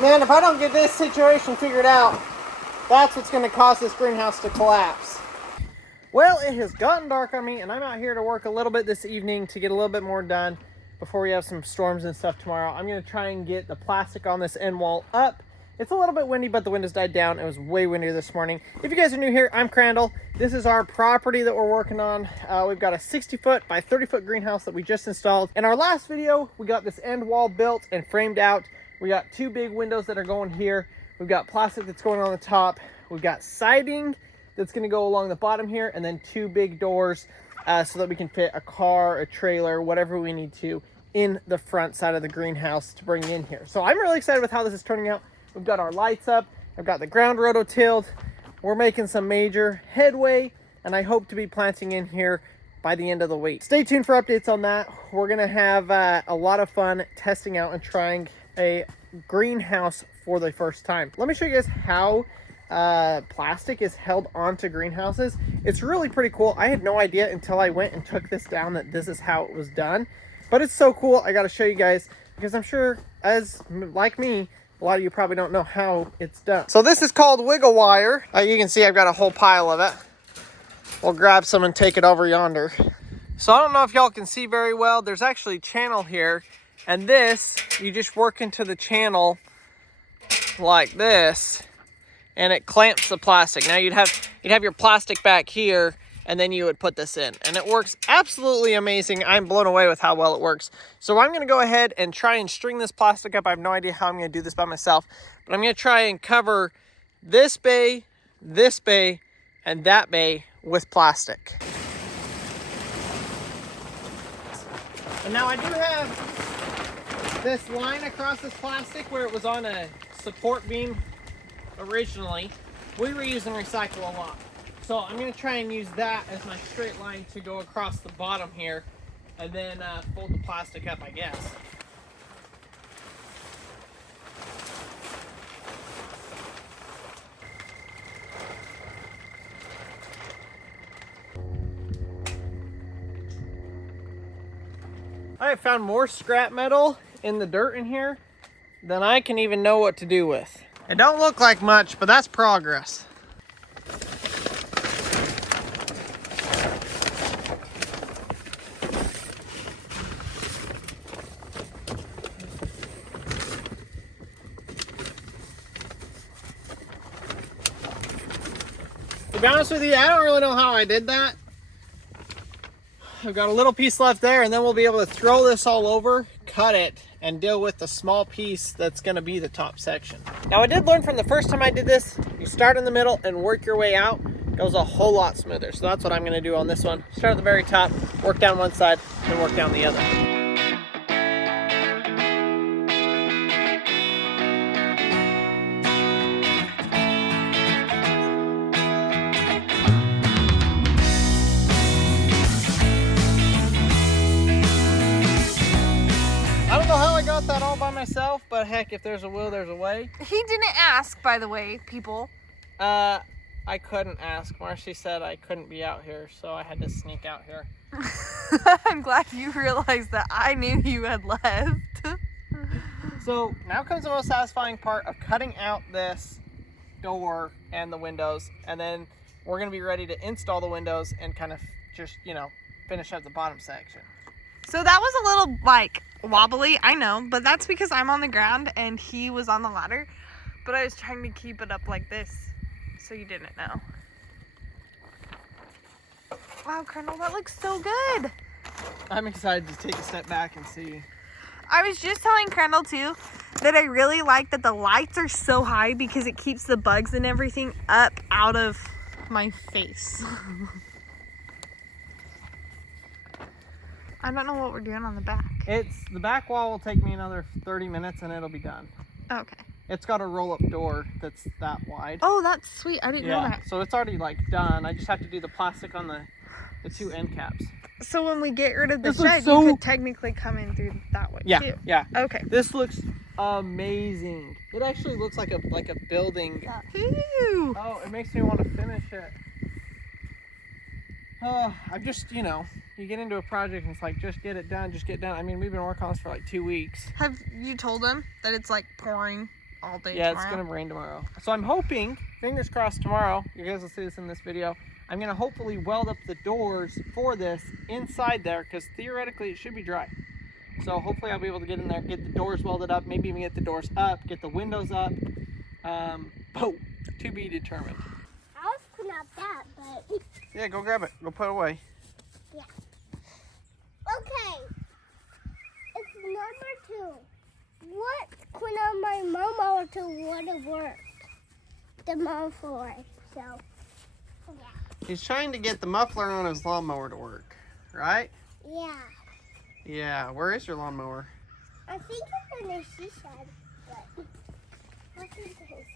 Man, if I don't get this situation figured out, that's what's going to cause this greenhouse to collapse. Well, it has gotten dark on me, and I'm out here to work a little bit this evening to get a little bit more done before we have some storms and stuff tomorrow. I'm going to try and get the plastic on this end wall up. It's a little bit windy, but the wind has died down. It was way windier this morning. If you guys are new here, I'm Crandall. This is our property that we're working on. We've got a 60-foot by 30-foot greenhouse that we just installed. In our last video, we got this end wall built and framed out. We got 2 big windows that are going here. We've got plastic that's going on the top. We've got siding that's going to go along the bottom here, and then 2 big doors so that we can fit a car, a trailer, whatever we need to in the front side of the greenhouse to bring in here. So I'm really excited with how this is turning out. We've got our lights up. I've got the ground rototilled. We're making some major headway, and I hope to be planting in here by the end of the week. Stay tuned for updates on that. We're gonna have a lot of fun testing out and trying a greenhouse for the first time. Let me show you guys how plastic is held onto greenhouses. It's really pretty cool. I had no idea until I went and took this down that this is how it was done, but it's so cool. I got to show you guys because I'm sure, as like me, a lot of you probably don't know how it's done. So this is called wiggle wire. You can see I've got a whole pile of it. We'll grab some and take it over yonder. So I don't know if y'all can see very well. There's actually channel here, and this, you just work into the channel like this, and it clamps the plastic. Now you'd have your plastic back here, and then you would put this in, and it works absolutely amazing. I'm blown away with how well it works. So I'm going to go ahead and try and string this plastic up. I have no idea how I'm going to do this by myself, but I'm going to try and cover this bay, and that bay with plastic. And now I do have this line across this plastic where it was on a support beam originally. We reuse and recycle a lot. So I'm going to try and use that as my straight line to go across the bottom here, and then fold the plastic up, I guess. I have found more scrap metal in the dirt in here than I can even know what to do with. It don't look like much, but that's progress. To be honest with you, I don't really know how I did that. I've got a little piece left there, and then we'll be able to throw this all over, cut it, and deal with the small piece that's going to be the top section. Now I did learn from the first time I did this, you start in the middle and work your way out. It goes a whole lot smoother. So that's what I'm going to do on this one. Start at the very top, work down one side, and work down the other. That all by myself, but heck, if there's a will, there's a way. He didn't ask, by the way, people. I couldn't ask. Marcy said I couldn't be out here, so I had to sneak out here. I'm glad you realized that I knew you had left. So now comes the most satisfying part of cutting out this door and the windows, and then we're going to be ready to install the windows and kind of just, finish up the bottom section. So that was a little, wobbly, I know, but that's because I'm on the ground and he was on the ladder. But I was trying to keep it up like this, so you didn't know. Wow, Colonel, that looks so good. I'm excited to take a step back and see. I was just telling Crandall, too, that I really like that the lights are so high because it keeps the bugs and everything up out of my face. I don't know what we're doing on the back. The back wall will take me another 30 minutes and it'll be done. Okay. It's got a roll-up door that's that wide. Oh, that's sweet. I didn't know that. So it's already done. I just have to do the plastic on the 2 end caps. So when we get rid of the shed, you could technically come in through that way too. Yeah. Okay. This looks amazing. It actually looks like a building. Ooh. Oh, it makes me want to finish it. I'm just, you get into a project and it's like, just get it done, just get it done. I mean, we've been working on this for 2 weeks. Have you told them that it's pouring all day Yeah, tomorrow. it's going to rain tomorrow. So I'm hoping, fingers crossed tomorrow, you guys will see this in this video, I'm going to hopefully weld up the doors for this inside there because theoretically it should be dry. So hopefully I'll be able to get in there, get the doors welded up, maybe even get the doors up, get the windows up. To be determined. I was putting up that, but... Yeah, go grab it. Go put it away. Yeah. Okay. It's number 2. What could my mom to would have worked? The muffler. So, yeah. He's trying to get the muffler on his lawnmower to work, right? Yeah. Yeah. Where is your lawnmower? I think it's in the she shed, but I think it's...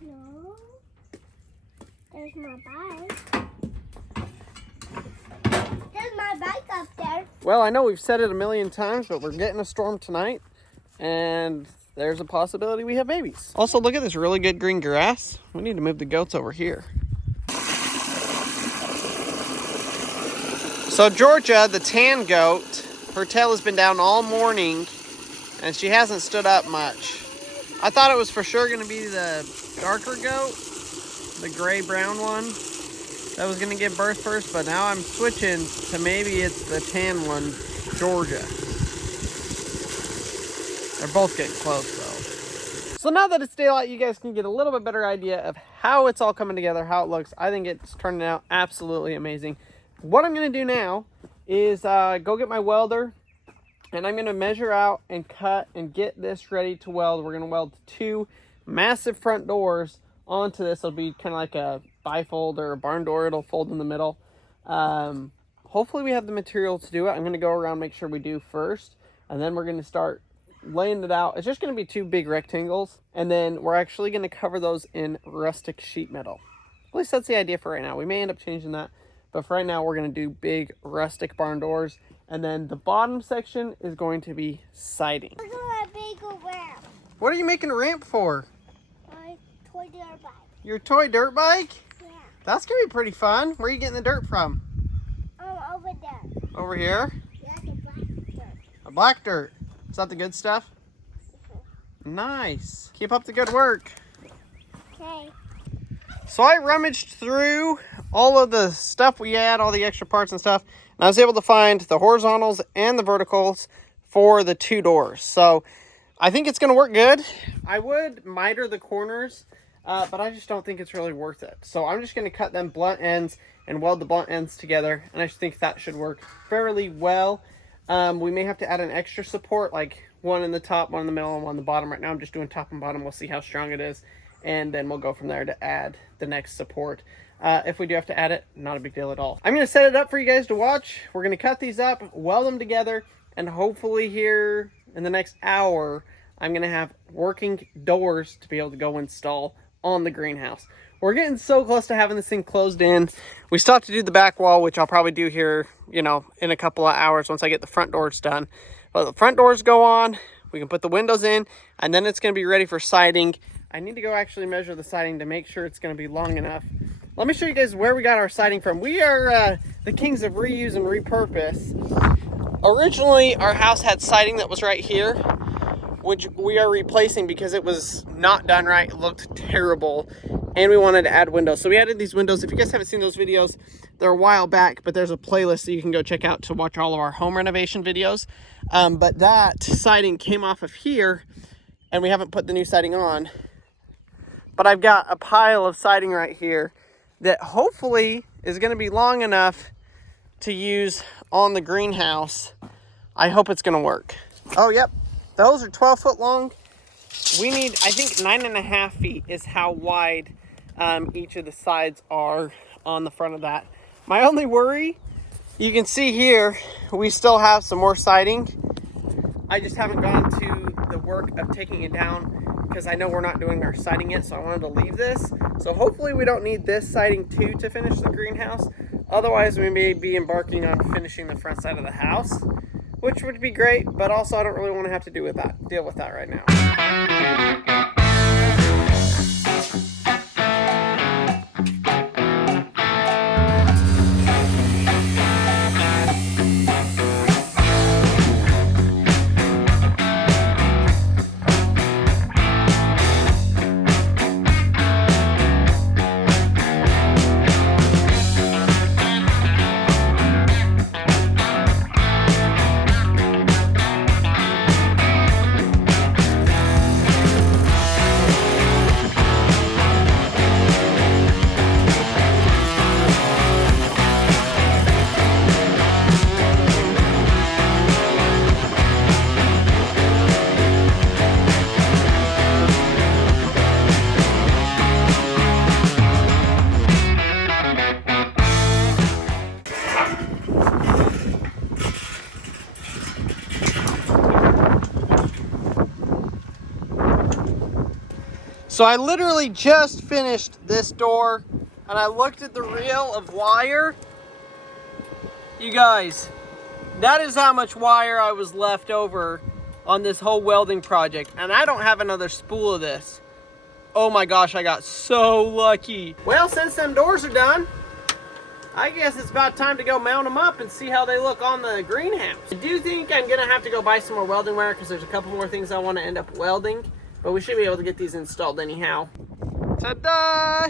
No. There's my bike. There's my bike up there. Well, I know we've said it a million times, but we're getting a storm tonight, and there's a possibility we have babies. Also, look at this really good green grass. We need to move the goats over here. So Georgia, the tan goat, her tail has been down all morning, and she hasn't stood up much. I thought it was for sure going to be the darker goat, the gray-brown one, that was going to give birth first, but now I'm switching to maybe it's the tan one, Georgia. They're both getting close, though. So now that it's daylight, you guys can get a little bit better idea of how it's all coming together, how it looks. I think it's turning out absolutely amazing. What I'm going to do now is go get my welder, and I'm going to measure out and cut and get this ready to weld. We're going to weld 2 massive front doors onto this. It'll be kind of like a bifold or a barn door. It'll fold in the middle. Hopefully we have the material to do it. I'm going to go around, make sure we do first, and then we're going to start laying it out. It's just going to be 2 big rectangles, and then we're actually going to cover those in rustic sheet metal. At least that's the idea for right now. We may end up changing that, but for right now we're going to do big rustic barn doors. And then the bottom section is going to be siding. Look at my big ramp. What are you making a ramp for? My toy dirt bike. Your toy dirt bike? Yeah. That's going to be pretty fun. Where are you getting the dirt from? Over there. Over here? Yeah, the black dirt. A black dirt. Is that the good stuff? Nice. Keep up the good work. Okay. So I rummaged through all of the stuff we had, all the extra parts and stuff, and I was able to find the horizontals and the verticals for the 2 doors. So I think it's going to work good. I would miter the corners, but I just don't think it's really worth it. So I'm just going to cut them blunt ends and weld the blunt ends together, and I just think that should work fairly well. We may have to add an extra support, like one in the top, one in the middle, and one in the bottom. Right now I'm just doing top and bottom. We'll see how strong it is, and then we'll go from there to add the next support. If we do have to add it, not a big deal at all. I'm going to set it up for you guys to watch. We're going to cut these up, weld them together, and hopefully here in the next hour, I'm going to have working doors to be able to go install on the greenhouse. We're getting so close to having this thing closed in. We still have to do the back wall, which I'll probably do here, you know, in a couple of hours once I get the front doors done. But the front doors go on, we can put the windows in, and then it's going to be ready for siding. I need to go actually measure the siding to make sure it's going to be long enough. Let me show you guys where we got our siding from. We are the kings of reuse and repurpose. Originally, our house had siding that was right here, which we are replacing because it was not done right. It looked terrible, and we wanted to add windows. So we added these windows. If you guys haven't seen those videos, they're a while back, but there's a playlist that you can go check out to watch all of our home renovation videos. But that siding came off of here, and we haven't put the new siding on. But I've got a pile of siding right here that hopefully is going to be long enough to use on the greenhouse. I hope it's going to work. Oh, yep. Those are 12 foot long. We need, I think 9.5 feet is how wide each of the sides are on the front of that. My only worry, you can see here, we still have some more siding. I just haven't gone to the work of taking it down because I know we're not doing our siding yet, so I wanted to leave this. So hopefully we don't need this siding too to finish the greenhouse. Otherwise, we may be embarking on finishing the front side of the house, which would be great, but also I don't really want to have to deal with that right now. So I literally just finished this door and I looked at the reel of wire. You guys, that is how much wire I was left over on this whole welding project. And I don't have another spool of this. Oh my gosh, I got so lucky. Well, since them doors are done, I guess it's about time to go mount them up and see how they look on the greenhouse. I do think I'm gonna have to go buy some more welding wire because there's a couple more things I want to end up welding. But we should be able to get these installed anyhow. Ta-da!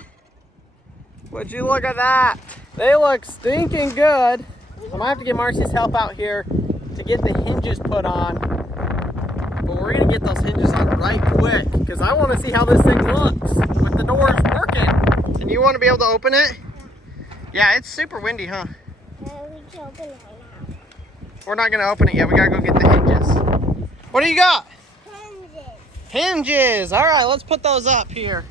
Would you look at that? They look stinking good. I might have to get Marcy's help out here to get the hinges put on. But we're gonna get those hinges on right quick because I want to see how this thing looks with the doors working. And you want to be able to open it? Yeah, it's super windy, huh? We can open it now. We're not gonna open it yet. We gotta go get the hinges. What do you got? Hinges. Hinges. All right, let's put those up here.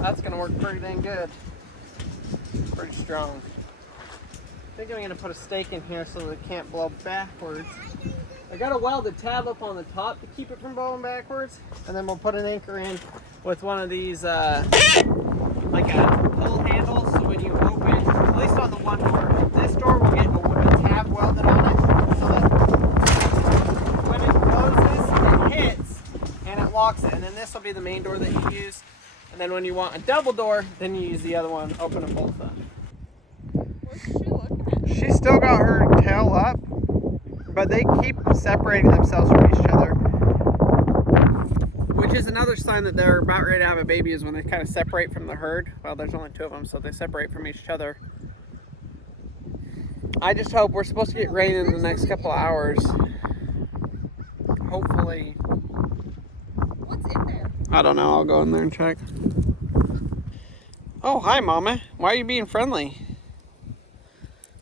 That's gonna work pretty dang good. Pretty strong. I think I'm gonna put a stake in here so that it can't blow backwards. I gotta weld a tab up on the top to keep it from blowing backwards. And then we'll put an anchor in with one of these, like a pull handle. So when you open, at least on the one door, this door will get a tab welded on it. So that when it closes, it hits and it locks it. And then this will be the main door that you use. And then when you want a double door, then you use the other one, open them both up. What's she looking at? She's still got her tail up, but they keep separating themselves from each other. Which is another sign that they're about ready to have a baby, is when they kind of separate from the herd. Well, there's only 2 of them, so they separate from each other. I just hope we're supposed to get rain in the next couple of hours. Hopefully. What's in there? I don't know, I'll go in there and check. Oh, hi, Mama. Why are you being friendly?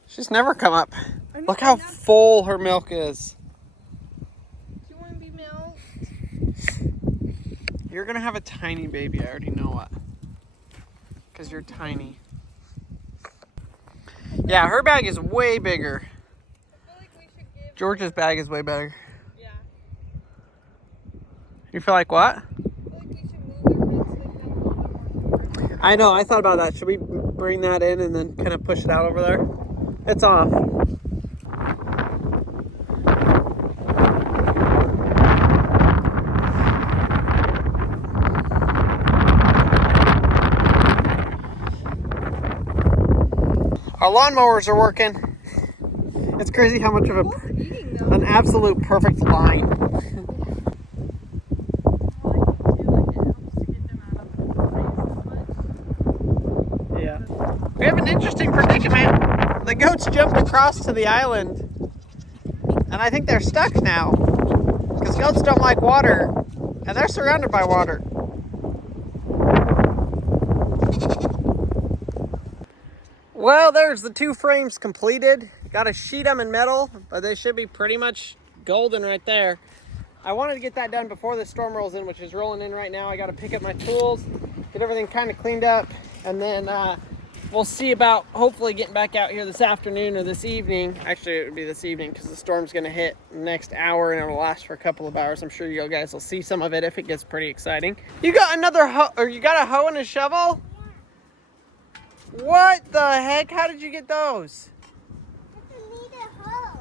She's never come up. Look how full her milk is. Do you want to be milked? You're gonna have a tiny baby, I already know it. Because you're tiny. Yeah, her bag is way bigger. I feel like we should give... George's bag is way better. Yeah. You feel like what? I feel like we should move their feet so they can have a little bit more. I know, I thought about that. Should we bring that in and then kind of push it out over there? It's off. Our lawnmowers are working. It's crazy how much of an absolute perfect line. Yeah. We have an interesting predicament. The goats jumped across to the island, and I think they're stuck now. Because goats don't like water, and they're surrounded by water. Well, there's the 2 frames completed. Got to sheet them in metal, but they should be pretty much golden right there. I wanted to get that done before the storm rolls in, which is rolling in right now. I got to pick up my tools, get everything kind of cleaned up, and then we'll see about hopefully getting back out here this afternoon or this evening. Actually, it would be this evening because the storm's going to hit next hour and it'll last for a couple of hours. I'm sure you guys will see some of it if it gets pretty exciting. You got another hoe, or you got a hoe and a shovel? What the heck? How did you get those? I need a hoe.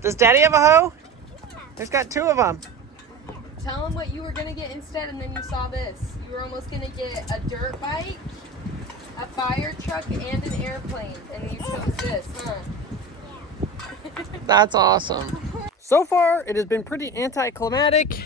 Does Daddy have a hoe? Yeah. He's got 2 of them. Tell him what you were gonna get instead, and then you saw this. You were almost gonna get a dirt bike, a fire truck, and an airplane, and you chose this, huh? That's awesome. So far, it has been pretty anticlimactic.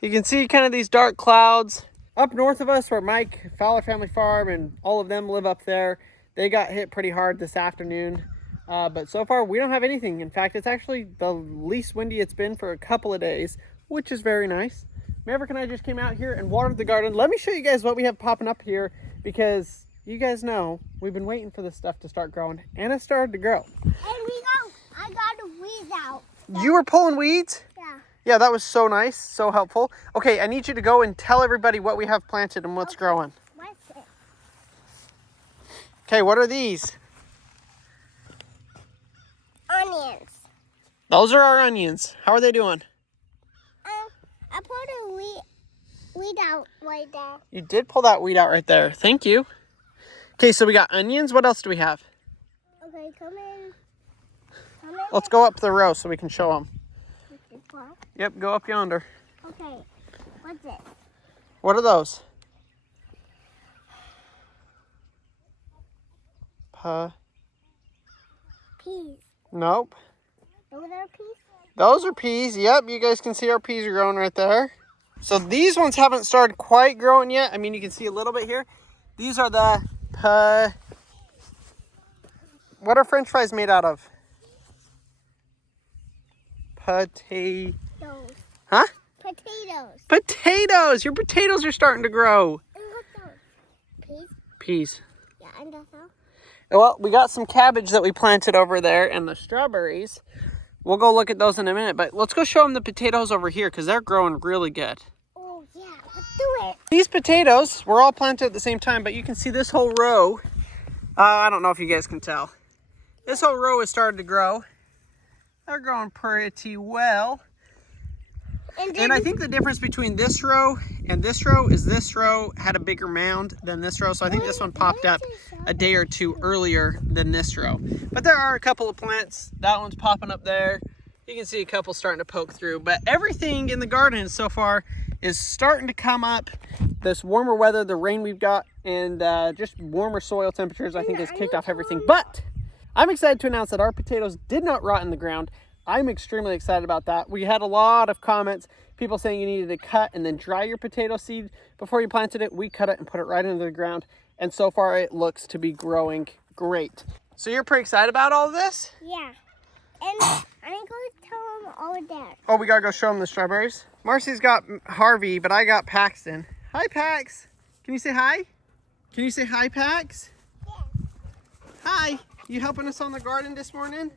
You can see kind of these dark clouds. Up north of us, where Mike, Fowler Family Farm, and all of them live up there, they got hit pretty hard this afternoon. But so far, we don't have anything. In fact, it's actually the least windy it's been for a couple of days, which is very nice. Maverick and I just came out here and watered the garden. Let me show you guys what we have popping up here, because you guys know we've been waiting for this stuff to start growing, and it started to grow. And I got a weed out. You were pulling weeds? Yeah. Yeah, that was so nice, so helpful. Okay, I need you to go and tell everybody what we have planted and what's growing. What's it? Okay, what are these? Onions. Those are our onions. How are they doing? I put a weed out right there. You did pull that weed out right there. Thank you. Okay, so we got onions. What else do we have? Okay, come in. Let's go up the row so we can show them. What? Yep, go up yonder. Okay, what's this? What are those? Peas. Nope. Those are peas? Those are peas. Yep, you guys can see our peas are growing right there. So these ones haven't started quite growing yet. I mean, you can see a little bit here. These are the what are French fries made out of? Potatoes. Huh? Potatoes. Potatoes. Your potatoes are starting to grow. And what's those? Peas? Peas. Yeah, and that's all. Well, we got some cabbage that we planted over there and the strawberries. We'll go look at those in a minute, but let's go show them the potatoes over here because they're growing really good. Oh, yeah, let's do it. These potatoes were all planted at the same time, but you can see this whole row. I don't know if you guys can tell. This whole row has started to grow. They're growing pretty well. And I think the difference between this row and this row is this row had a bigger mound than this row. So I think this one popped up a day or two earlier than this row. But there are a couple of plants. That one's popping up there. You can see a couple starting to poke through. But everything in the garden so far is starting to come up. This warmer weather, the rain we've got, and just warmer soil temperatures, I think has kicked off everything. But I'm excited to announce that our potatoes did not rot in the ground. I'm extremely excited about that. We had a lot of comments, people saying you needed to cut and then dry your potato seed before you planted it. We cut it and put it right into the ground. And so far it looks to be growing great. So you're pretty excited about all of this? Yeah. And I'm going to tell them all that. Oh, we got to go show them the strawberries. Marcy's got Harvey, but I got Paxton. Hi, Pax. Can you say hi? Can you say hi, Pax? Yeah. Hi. You helping us on the garden this morning?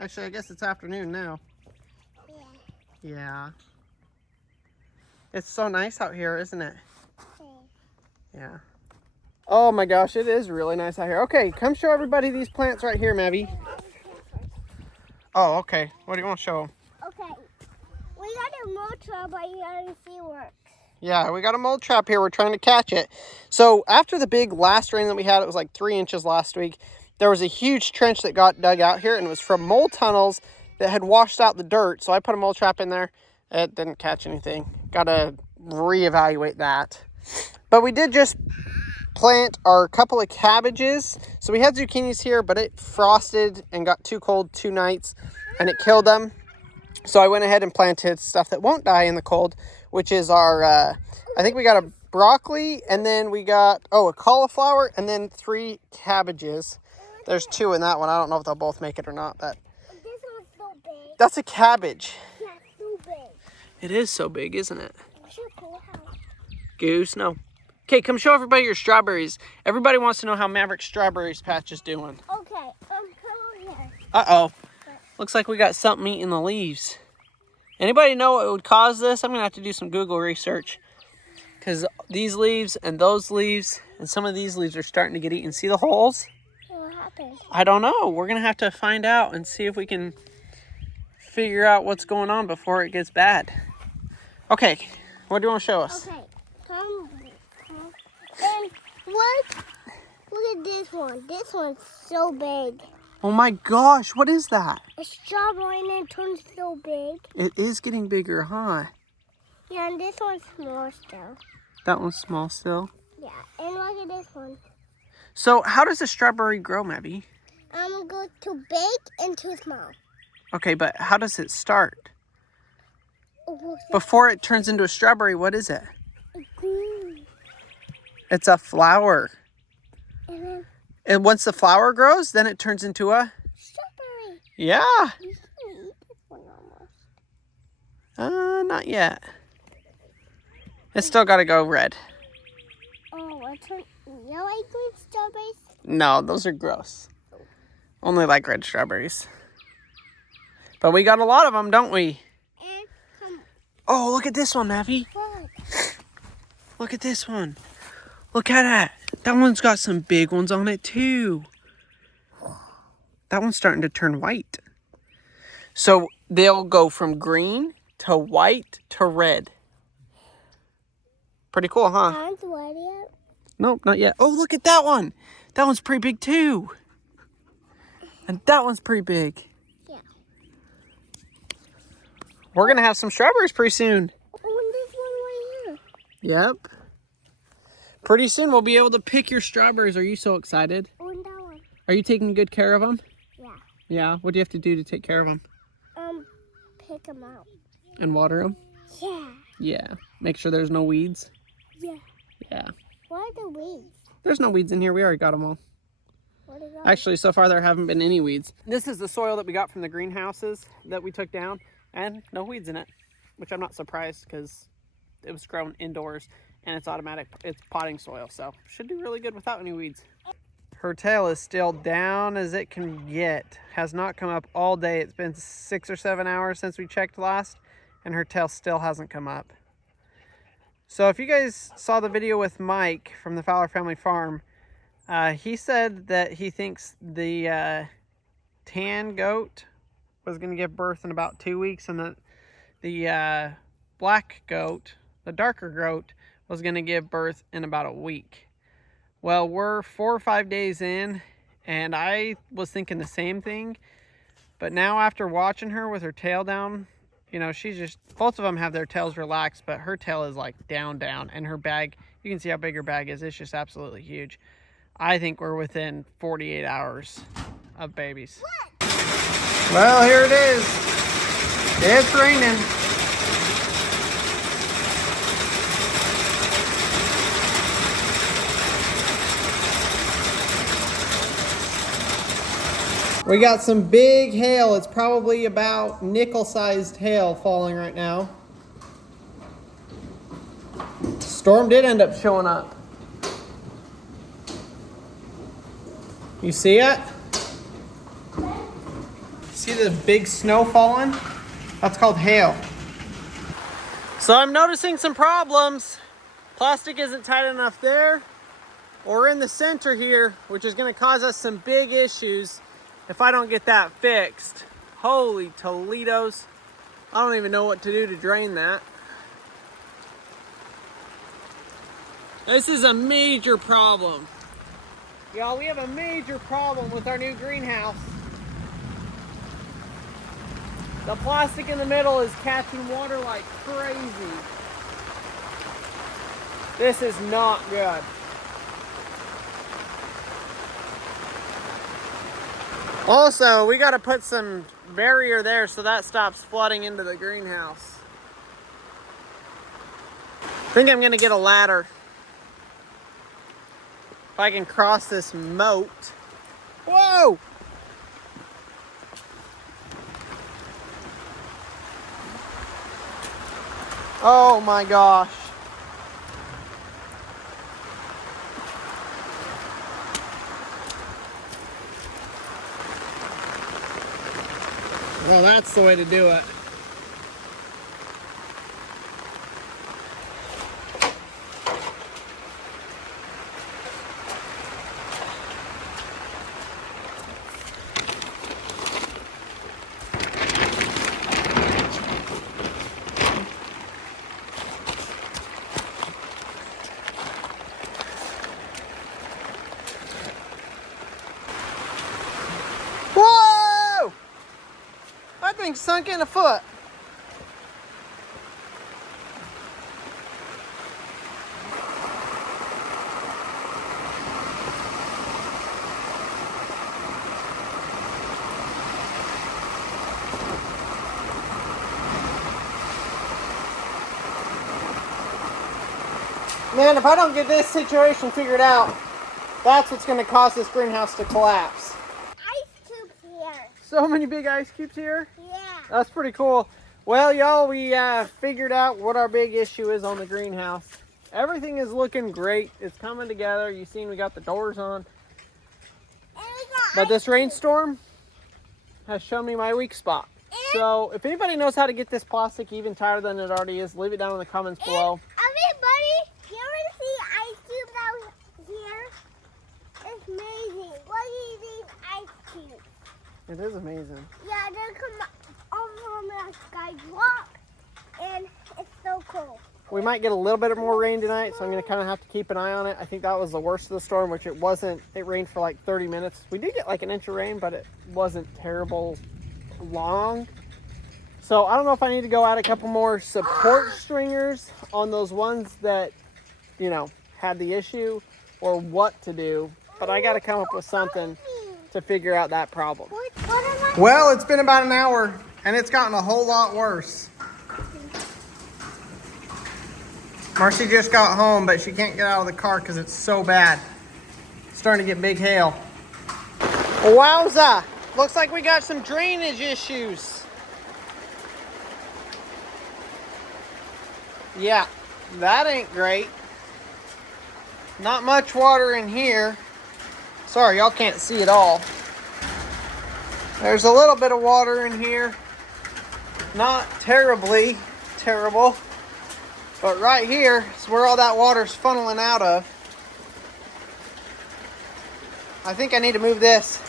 Actually, I guess it's afternoon now. Yeah. Yeah. It's so nice out here, isn't it? Yeah. Oh my gosh, it is really nice out here. Okay, come show everybody these plants right here, Mavy. Oh, okay. What do you want to show them? Okay. We got a motor, but you gotta see it works. Yeah, we got a mold trap here. We're trying to catch it. So after the big last rain that we had, it was like 3 inches last week. There was a huge trench that got dug out here, and it was from mold tunnels that had washed out the dirt. So I put a mold trap in there. It didn't catch anything. Got to reevaluate that. But we did just plant our couple of cabbages. So we had zucchinis here, but it frosted and got too cold 2 nights, and it killed them. So I went ahead and planted stuff that won't die in the cold, which is our, I think we got a broccoli, and then we got, a cauliflower, and then 3 cabbages. There's 2 in that one. I don't know if they'll both make it or not, but This one's so big. that's a cabbage. Yeah, so big. It is so big, isn't it? We should pull out. Goose, no. Okay, come show everybody your strawberries. Everybody wants to know how Maverick's strawberries patch is doing. Okay, come over here. Uh-oh. Looks like we got something eating the leaves. Anybody know what would cause this? I'm going to have to do some Google research. Because these leaves and those leaves and some of these leaves are starting to get eaten. See the holes? What happened? I don't know. We're going to have to find out and see if we can figure out what's going on before it gets bad. Okay, what do you want to show us? Okay, come. And what? Look at this one. This one's so big. Oh my gosh, what is that? A strawberry and it turns so big. It is getting bigger, huh? Yeah, and this one's small still. That one's small still. Yeah, and look at this one. So how does a strawberry grow, Mabby? I'm going to big and too small. Okay, but how does it start? Oh, Before it turns into a strawberry, what is it? green. It's a flower. And then And once the flower grows, then it turns into a... strawberry. Yeah. You can eat this one almost. Not yet. It's still got to go red. Oh, what's one? You like green strawberries? No, those are gross. Only like red strawberries. But we got a lot of them, don't we? And come Oh, look at this one, Mavi. on. Look at this one. Look at that. That one's got some big ones on it too. That one's starting to turn white. So they'll go from green to white to red. Pretty cool, huh? Mine's ready yet? Nope, not yet. Oh, look at that one. That one's pretty big too. And that one's pretty big. Yeah. We're going to have some strawberries pretty soon. Oh, there's one right here. Yep. Pretty soon we'll be able to pick your strawberries. Are you so excited? Oh, and that one. Are you taking good care of them? Yeah. Yeah. What do you have to do to take care of them? Pick them out. And water them? Yeah. Yeah. Make sure there's no weeds? Yeah. Yeah. What are the weeds? There's no weeds in here. We already got them all. What are those? Actually, so far there haven't been any weeds. This is the soil that we got from the greenhouses that we took down, and no weeds in it, which I'm not surprised because it was grown indoors and it's automatic. It's potting soil, so should do really good without any weeds. Her tail is still down as it can get. Has not come up all day. It's been 6 or 7 hours since we checked last, and her tail still hasn't come up. So if you guys saw the video with Mike from the Fowler Family Farm, he said that he thinks the tan goat was going to give birth in about 2 weeks, and the black goat, the darker goat, was going to give birth in about a week. Well, we're 4 or 5 days in, and I was thinking the same thing. But now after watching her with her tail down, you know, she's just, both of them have their tails relaxed, but her tail is like down, and her bag, you can see how big her bag is. It's just absolutely huge. I think we're within 48 hours of babies. Well, here it is. It's raining. We got some big hail. It's probably about nickel-sized hail falling right now. Storm did end up showing up. You see it? See the big snow falling? That's called hail. So I'm noticing some problems. Plastic isn't tight enough there or in the center here, which is going to cause us some big issues if I don't get that fixed. Holy Toledos. I don't even know what to do to drain that. This is a major problem. Y'all, we have a major problem with our new greenhouse. The plastic in the middle is catching water like crazy. This is not good. Also, we got to put some barrier there so that stops flooding into the greenhouse. I think I'm going to get a ladder. If I can cross this moat. Whoa! Oh my gosh. Well, that's the way to do it. Whoa! That thing sunk in a foot. Man, if I don't get this situation figured out, that's what's going to cause this greenhouse to collapse. Ice cubes here. So many big ice cubes here. Yeah. That's pretty cool. Well, y'all, we figured out what our big issue is on the greenhouse. Everything is looking great. It's coming together. You've seen we got the doors on. But this rainstorm has shown me my weak spot. So if anybody knows how to get this plastic even tighter than it already is, leave it down in the comments below. Everybody, you want to see ice cubes out here? It's amazing. What are these ice cubes? It is amazing. Yeah, they come over from the skywalk, and it's so cool. We might get a little bit more rain tonight, so I'm going to kind of have to keep an eye on it. I think that was the worst of the storm, which it wasn't. It rained for like 30 minutes. We did get like an inch of rain, but it wasn't terrible long. So I don't know if I need to go add a couple more support stringers on those ones that, you know, had the issue, or what to do. But I got to come up with something to figure out that problem. Well, it's been about an hour, and it's gotten a whole lot worse. Marcy just got home, but she can't get out of the car because it's so bad. It's starting to get big hail. Wowza! Looks like we got some drainage issues. Yeah, that ain't great. Not much water in here. Sorry, y'all can't see it all. There's a little bit of water in here. Not terribly terrible. But right here is where all that water's funneling out of. I think I need to move this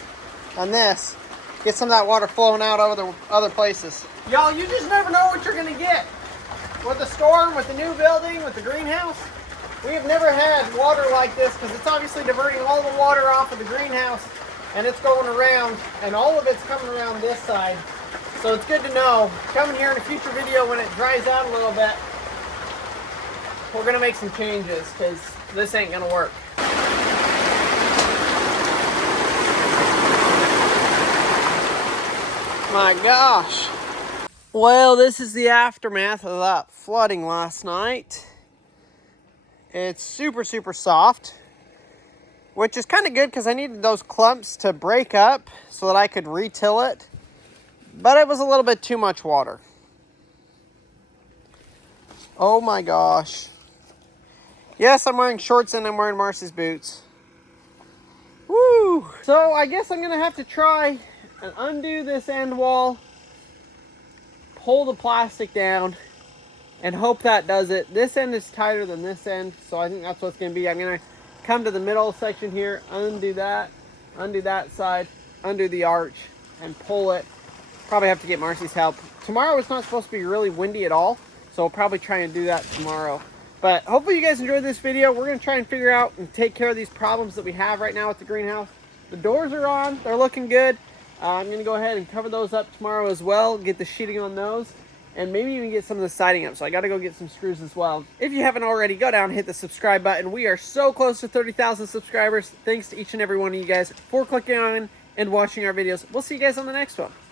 and this. Get some of that water flowing out over the other places. Y'all, you just never know what you're gonna get. With the storm, with the new building, with the greenhouse. We have never had water like this because it's obviously diverting all the water off of the greenhouse and it's going around, and all of it's coming around this side. So it's good to know. Coming here in a future video when it dries out a little bit, we're gonna make some changes because this ain't gonna work. My gosh. Well, this is the aftermath of that flooding last night. It's super, super soft, which is kind of good because I needed those clumps to break up so that I could re-till it. But it was a little bit too much water. Oh my gosh. Yes, I'm wearing shorts and I'm wearing Marcy's boots. Woo! So I guess I'm gonna have to try and undo this end wall, pull the plastic down, and hope that does it. This end is tighter than this end, so I think that's what it's gonna be. I'm gonna come to the middle section here, undo that side, undo the arch, and pull it. Probably have to get Marcy's help. Tomorrow it's not supposed to be really windy at all, so we'll probably try and do that tomorrow. But hopefully you guys enjoyed this video. We're gonna try and figure out and take care of these problems that we have right now with the greenhouse. The doors are on, they're looking good. I'm gonna go ahead and cover those up tomorrow as well, get the sheeting on those, and maybe even get some of the siding up. So I gotta go get some screws as well. If you haven't already, go down and hit the subscribe button. We are so close to 30,000 subscribers. Thanks to each and every one of you guys for clicking on and watching our videos. We'll see you guys on the next one.